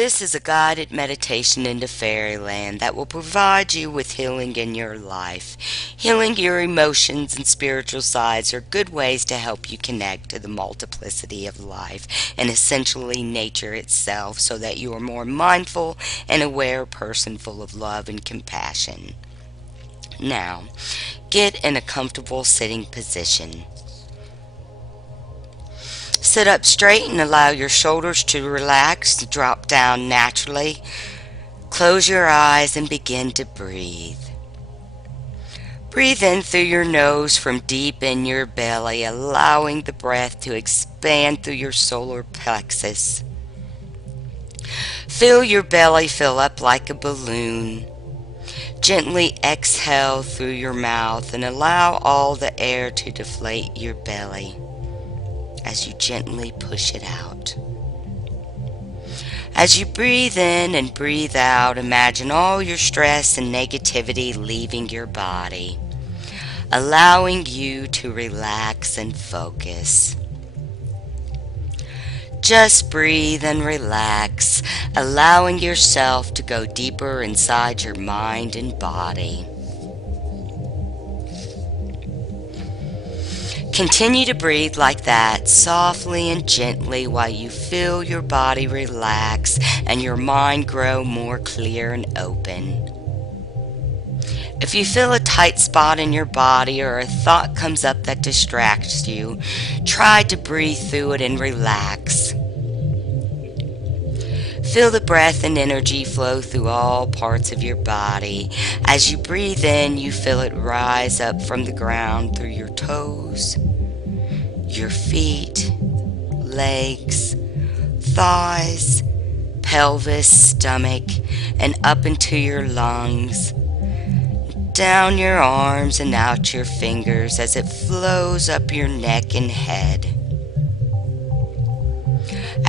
This is a guided meditation into fairyland that will provide you with healing in your life. Healing your emotions and spiritual sides are good ways to help you connect to the multiplicity of life and essentially nature itself so that you are more mindful and aware person full of love and compassion. Now, get in a comfortable sitting position. Sit up straight and allow your shoulders to relax, drop down naturally. Close your eyes and begin to breathe. Breathe in through your nose from deep in your belly, allowing the breath to expand through your solar plexus. Feel your belly fill up like a balloon. Gently exhale through your mouth and allow all the air to deflate your belly as you gently push it out. As you breathe in and breathe out, imagine all your stress and negativity leaving your body, allowing you to relax and focus. Just breathe and relax, allowing yourself to go deeper inside your mind and body. Continue to breathe like that, softly and gently, while you feel your body relax and your mind grow more clear and open. If you feel a tight spot in your body or a thought comes up that distracts you, try to breathe through it and relax. Feel the breath and energy flow through all parts of your body. As you breathe in, you feel it rise up from the ground through your toes, your feet, legs, thighs, pelvis, stomach, and up into your lungs, down your arms and out your fingers as it flows up your neck and head.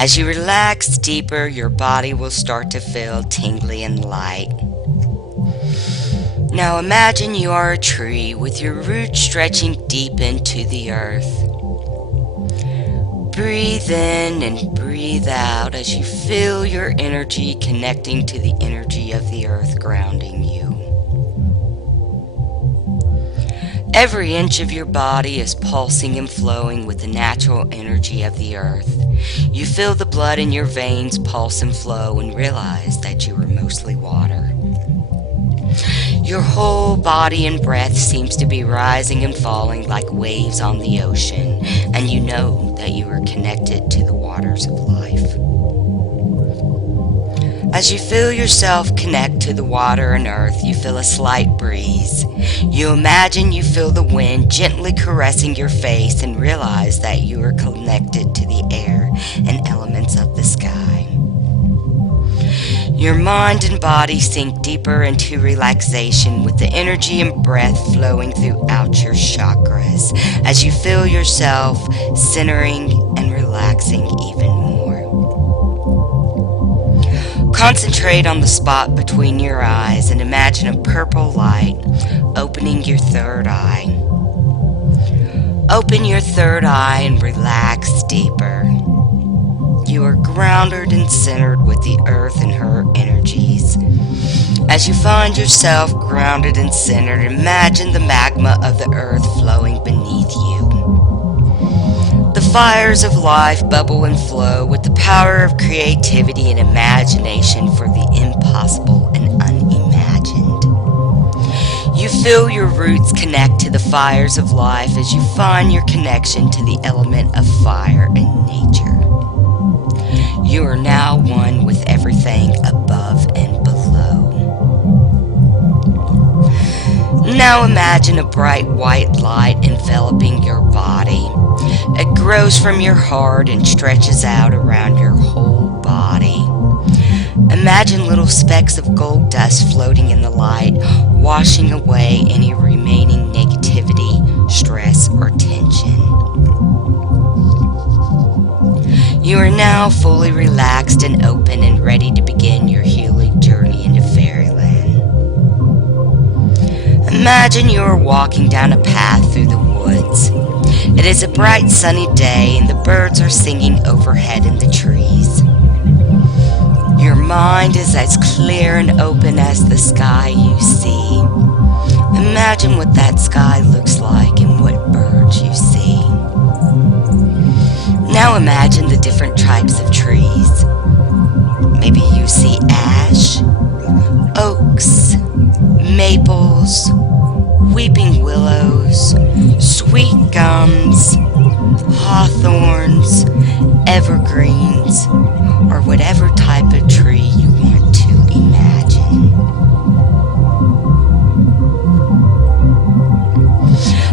As you relax deeper, your body will start to feel tingly and light. Now imagine you are a tree with your roots stretching deep into the earth. Breathe in and breathe out as you feel your energy connecting to the energy of the earth grounding you. Every inch of your body is pulsing and flowing with the natural energy of the earth. You feel the blood in your veins pulse and flow and realize that you are mostly water. Your whole body and breath seems to be rising and falling like waves on the ocean, and you know that you are connected to the waters of life. As you feel yourself connect to the water and earth, you feel a slight breeze. You imagine you feel the wind gently caressing your face and realize that you are connected to the air and elements of the sky. Your mind and body sink deeper into relaxation with the energy and breath flowing throughout your chakras as you feel yourself centering and relaxing even more. Concentrate on the spot between your eyes and imagine a purple light opening your third eye. Open your third eye and relax deeper. You are grounded and centered with the earth and her energies. As you find yourself grounded and centered, imagine the magma of the earth flowing beneath you. The fires of life bubble and flow with the power of creativity and imagination for the impossible and unimagined. You feel your roots connect to the fires of life as you find your connection to the element of fire and nature. You are now one with everything above and below. Now imagine a bright white light enveloping your body. It grows from your heart and stretches out around your whole body. Imagine little specks of gold dust floating in the light, washing away any remaining negativity, stress, or tension. You are now fully relaxed and open and ready to begin your healing journey into fairyland. Imagine you are walking down a path through the woods. It is a bright sunny day and the birds are singing overhead in the trees. Your mind is as clear and open as the sky you see. Imagine what that sky looks like and what birds you see. Now imagine the different types of trees. Maybe you see ash, oaks, maples, weeping willows, sweet gums, hawthorns, evergreens, or whatever type of tree you want to imagine.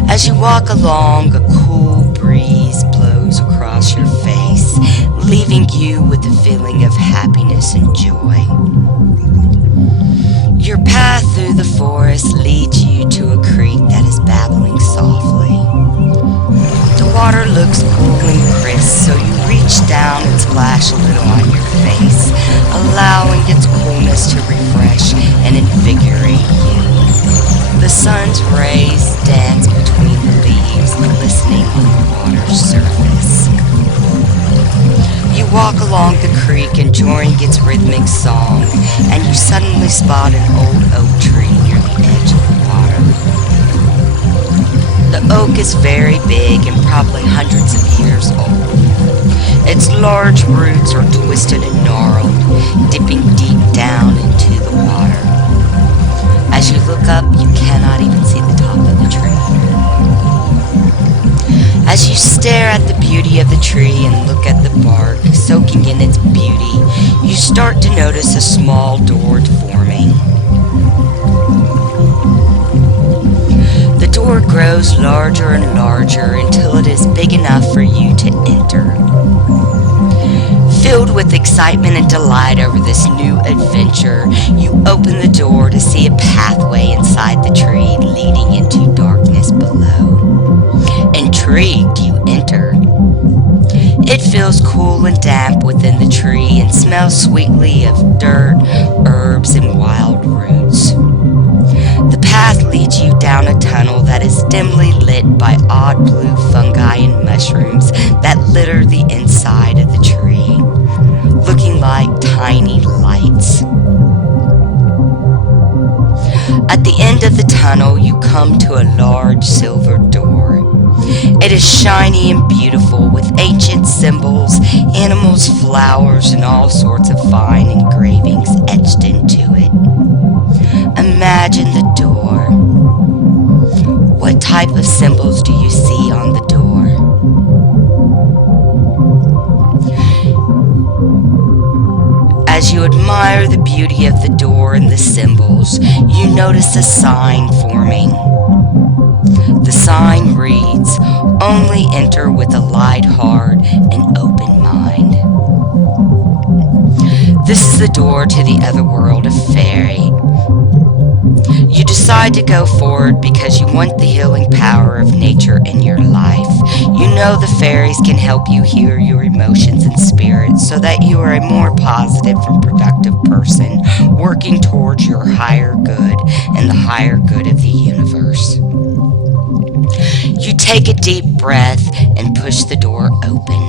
As you walk along, a cool breeze blows across your face, leaving you with a feeling of happiness and joy. Your path through the forest leads you to a creek that is babbling softly. The water looks cool and crisp, so you reach down and splash a little on your face, allowing its coolness to refresh and invigorate you. The sun's rays dance between the leaves, glistening on the water's surface. You walk along the creek, enjoying its rhythmic song, and you suddenly spot an old oak tree near the edge of the water. The oak is very big and probably hundreds of years old. Its large roots are twisted and gnarled, dipping deep down into the water. As you look up, you cannot even see the top of the tree. As you stare at the beauty of the tree and look at the bark, soaking in its beauty, you start to notice a small door forming. The door grows larger and larger until it is big enough for you to enter. Filled with excitement and delight over this new adventure, you open the door to see a pathway inside the tree leading into darkness below. Intrigued, you enter. It feels cool and damp within the tree and smells sweetly of dirt, herbs, and wild roots. The path leads you down a tunnel that is dimly lit by odd blue fungi and mushrooms that litter the inside of the tree, looking like tiny lights. At the end of the tunnel, you come to a large silver door. It is shiny and beautiful with ancient symbols, animals, flowers, and all sorts of fine engravings etched into it. Imagine the door. What type of symbols do you see on the door? As you admire the beauty of the door and the symbols, you notice a sign forming. The sign reads, "Only enter with a light heart and open mind." This is the door to the other world of fairy. You decide to go forward because you want the healing power of nature in your life. You know the fairies can help you heal your emotions and spirits so that you are a more positive and productive person, working towards your higher good and the higher good of the universe. You take a deep breath and push the door open.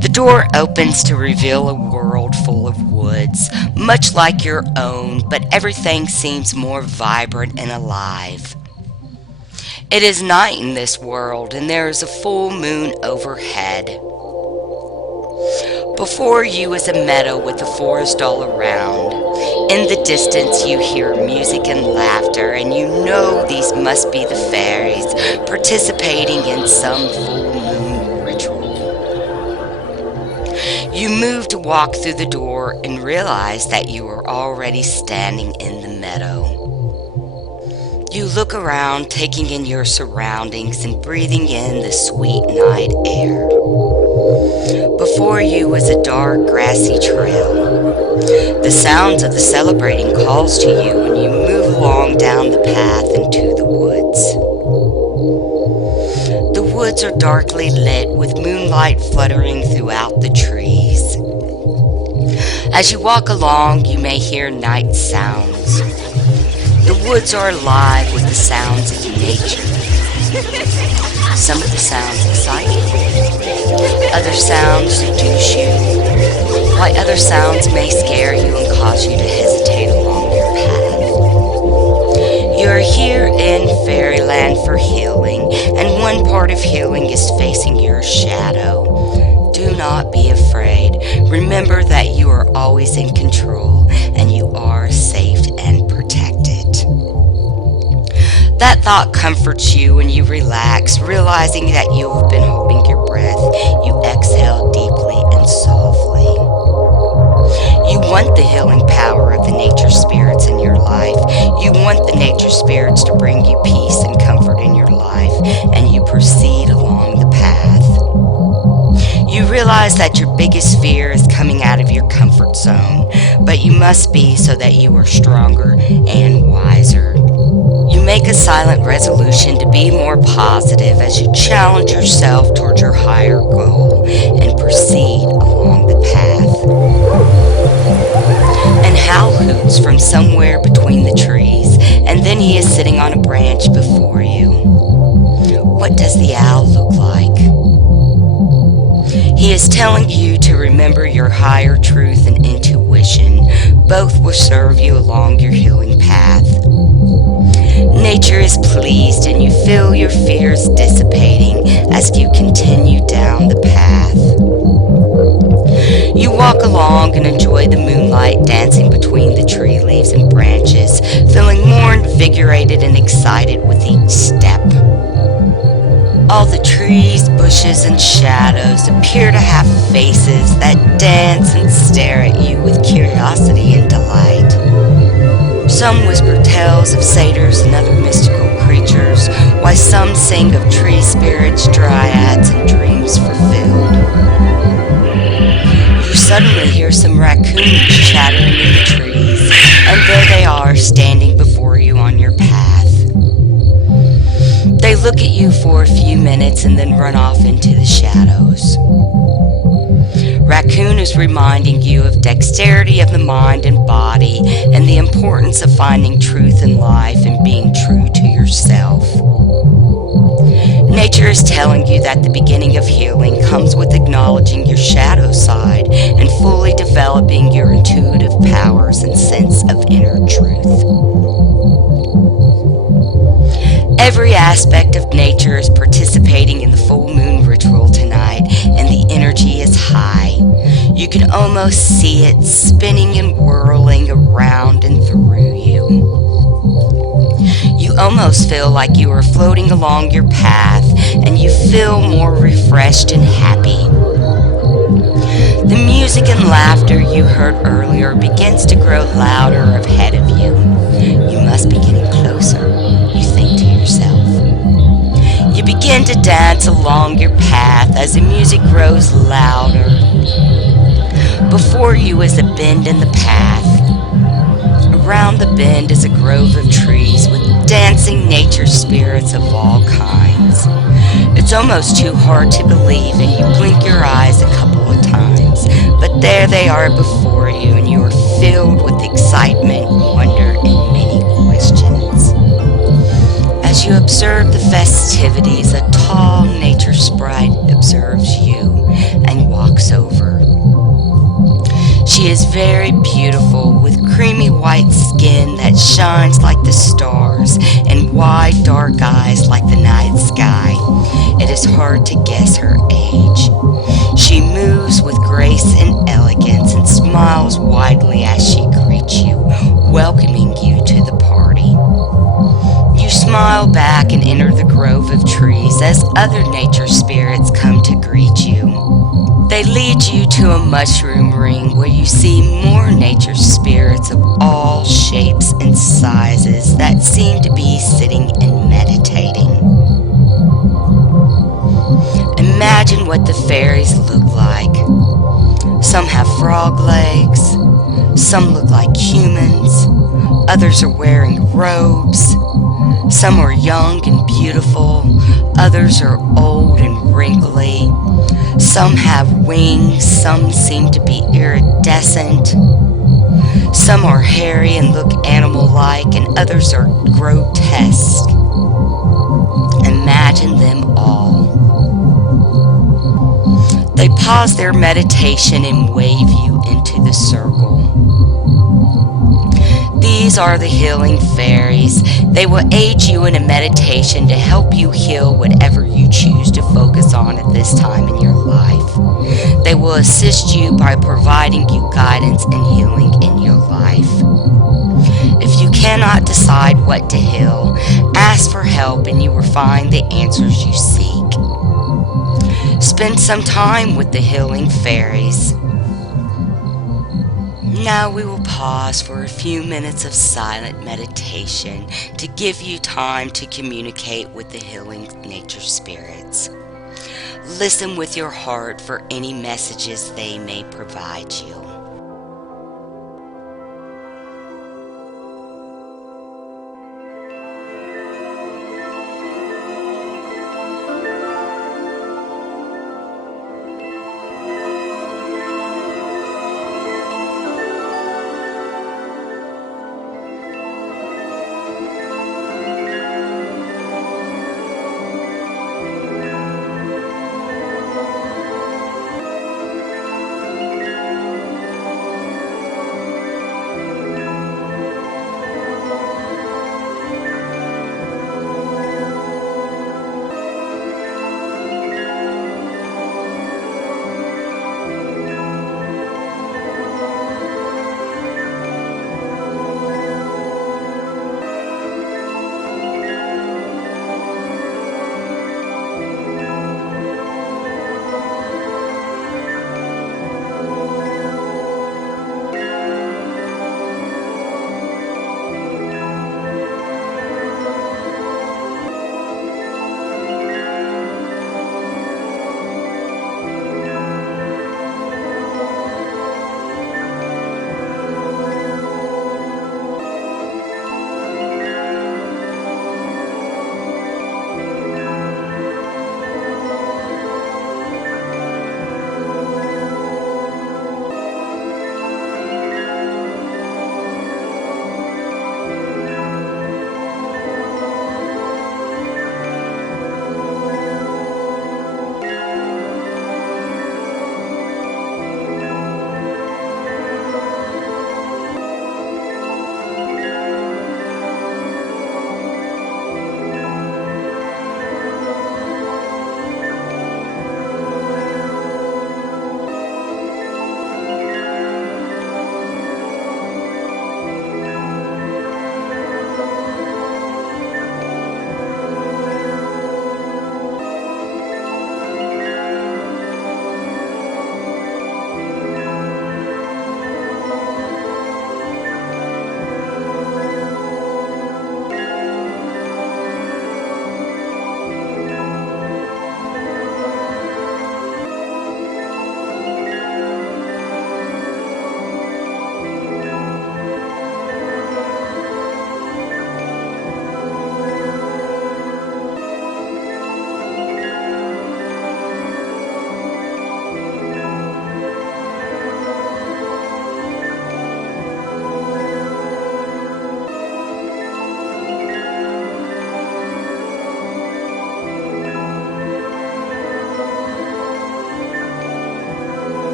The door opens to reveal a world full of woods, much like your own, but everything seems more vibrant and alive. It is night in this world, and there is a full moon overhead. Before you is a meadow with a forest all around. In the distance you hear music and laughter, and you know these must be the fairies participating in some full moon ritual. You move to walk through the door and realize that you are already standing in the meadow. You look around, taking in your surroundings and breathing in the sweet night air. Before you is a dark, grassy trail. The sounds of the celebrating calls to you, and you move along down the path into the woods. The woods are darkly lit with moonlight fluttering throughout the trees. As you walk along, you may hear night sounds. The woods are alive with the sounds of nature. Some of the sounds excite you. Other sounds seduce you, while other sounds may scare you and cause you to hesitate along your path. You are here in Fairyland for healing, and one part of healing is facing your shadow. Do not be afraid. Remember that you are always in control and you are safe and protected. That thought comforts you when you relax, realizing that you have been holding your breath. You exhale deeply and softly. You want the healing power of the nature spirits in your life. You want the nature spirits to bring you peace and comfort in your life, and you proceed along the path. You realize that your biggest fear is coming out of your comfort zone, but you must be so that you are stronger and wiser. You make a silent resolution to be more positive as you challenge yourself towards your higher goal and proceed along the path. An owl hoots from somewhere between the trees, and then he is sitting on a branch before you. What does the owl look like? He is telling you to remember your higher truth and intuition. Both will serve you along your healing path. Nature is pleased and you feel your fears dissipating as you continue down the path. You walk along and enjoy the moonlight dancing between the tree leaves and branches, feeling more invigorated and excited with each step. All the trees, bushes, and shadows appear to have faces that dance and stare at you with curiosity and delight. Some whisper tales of satyrs and other mystical creatures, while some sing of tree spirits, dryads, and dreams fulfilled. You suddenly hear some raccoons chattering in the trees, and there they are standing before you on your path. They look at you for a few minutes and then run off into the shadows. Raccoon is reminding you of dexterity of the mind and body and the importance of finding truth in life and being true to yourself. Nature is telling you that the beginning of healing comes with acknowledging your shadow side and fully developing your intuitive powers and sense of inner truth. Every aspect of nature is participating in the full moon ritual tonight, and the energy is high. You can almost see it spinning and whirling around and through you. You almost feel like you are floating along your path, and you feel more refreshed and happy. The music and laughter you heard earlier begins to grow louder ahead of you. You must be getting closer, you think to yourself. You begin to dance along your path as the music grows louder. Before you is a bend in the path. Around the bend is a grove of trees with dancing nature spirits of all kinds. It's almost too hard to believe, and you blink your eyes a couple of times, but there they are before you, and you are filled with excitement, wonder, and many questions. As you observe the festivities, a tall nature sprite observes you and walks over. She is very beautiful, with creamy white skin that shines like the stars and wide dark eyes like the night sky. It is hard to guess her age. She moves with grace and elegance and smiles widely as she greets you, welcoming you to the party. You smile back and enter the grove of trees as other nature spirits come to greet you. They lead you to a mushroom ring where you see more nature spirits of all shapes and sizes that seem to be sitting and meditating. Imagine what the fairies look like. Some have frog legs, some look like humans, others are wearing robes, some are young and beautiful, others are old and wrinkly. Some have wings, some seem to be iridescent. Some are hairy and look animal-like, and others are grotesque. Imagine them all. They pause their meditation and wave you into the circle. These are the healing fairies. They will aid you in a meditation to help you heal whatever you choose to focus on at this time in your life. They will assist you by providing you guidance and healing in your life. If you cannot decide what to heal, ask for help and you will find the answers you seek. Spend some time with the healing fairies. Now we will pause for a few minutes of silent meditation to give you time to communicate with the healing nature spirits. Listen with your heart for any messages they may provide you.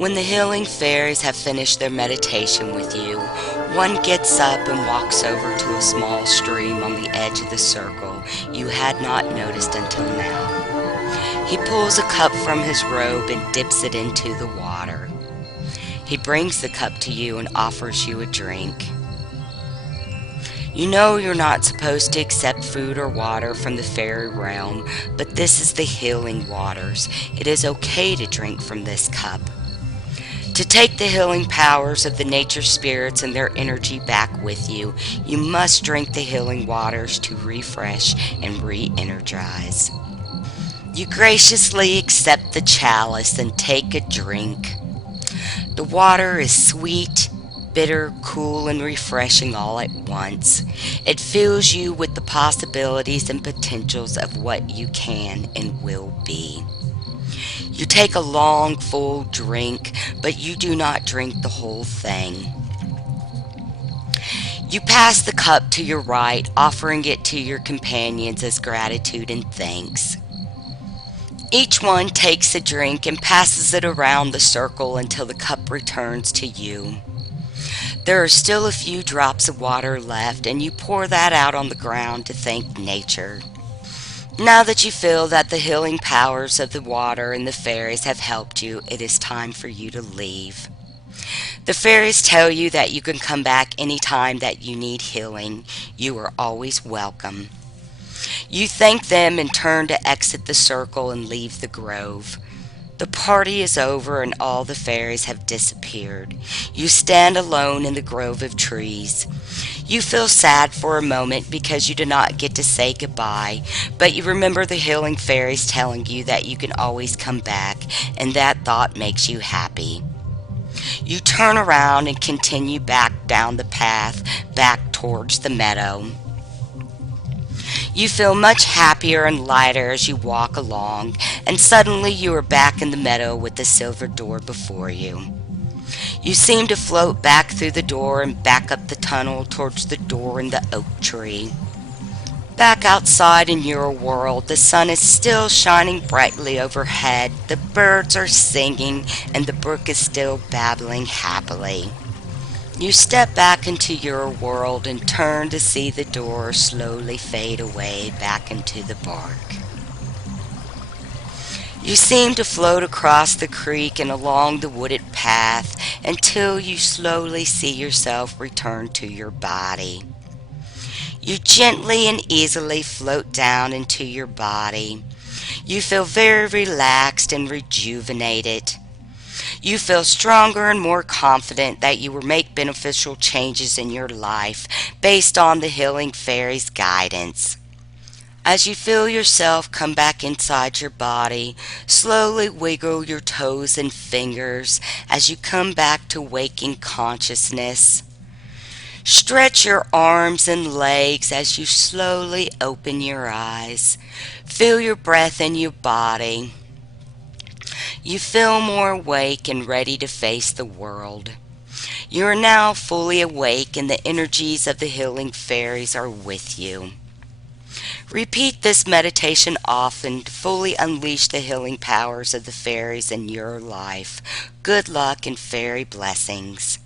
When the healing fairies have finished their meditation with you, one gets up and walks over to a small stream on the edge of the circle you had not noticed until now. He pulls a cup from his robe and dips it into the water. He brings the cup to you and offers you a drink. You know you're not supposed to accept food or water from the fairy realm, but this is the healing waters. It is okay to drink from this cup. To take the healing powers of the nature spirits and their energy back with you, you must drink the healing waters to refresh and re-energize. You graciously accept the chalice and take a drink. The water is sweet, bitter, cool, and refreshing all at once. It fills you with the possibilities and potentials of what you can and will be. You take a long, full drink, but you do not drink the whole thing. You pass the cup to your right, offering it to your companions as gratitude and thanks. Each one takes a drink and passes it around the circle until the cup returns to you. There are still a few drops of water left, and you pour that out on the ground to thank nature. Now that you feel that the healing powers of the water and the fairies have helped you, it is time for you to leave. The fairies tell you that you can come back anytime that you need healing. You are always welcome. You thank them and turn to exit the circle and leave the grove. The party is over and all the fairies have disappeared. You stand alone in the grove of trees. You feel sad for a moment because you do not get to say goodbye, but you remember the healing fairies telling you that you can always come back, and that thought makes you happy. You turn around and continue back down the path, back towards the meadow. You feel much happier and lighter as you walk along, and suddenly you are back in the meadow with the silver door before you. You seem to float back through the door and back up the tunnel towards the door in the oak tree. Back outside in your world, the sun is still shining brightly overhead, the birds are singing, and the brook is still babbling happily. You step back into your world and turn to see the door slowly fade away back into the bark. You seem to float across the creek and along the wooded path until you slowly see yourself return to your body. You gently and easily float down into your body. You feel very relaxed and rejuvenated. You feel stronger and more confident that you will make beneficial changes in your life based on the healing fairies' guidance. As you feel yourself come back inside your body, slowly wiggle your toes and fingers as you come back to waking consciousness. Stretch your arms and legs as you slowly open your eyes. Feel your breath in your body. You feel more awake and ready to face the world. You are now fully awake and the energies of the healing fairies are with you. Repeat this meditation often to fully unleash the healing powers of the fairies in your life. Good luck and fairy blessings.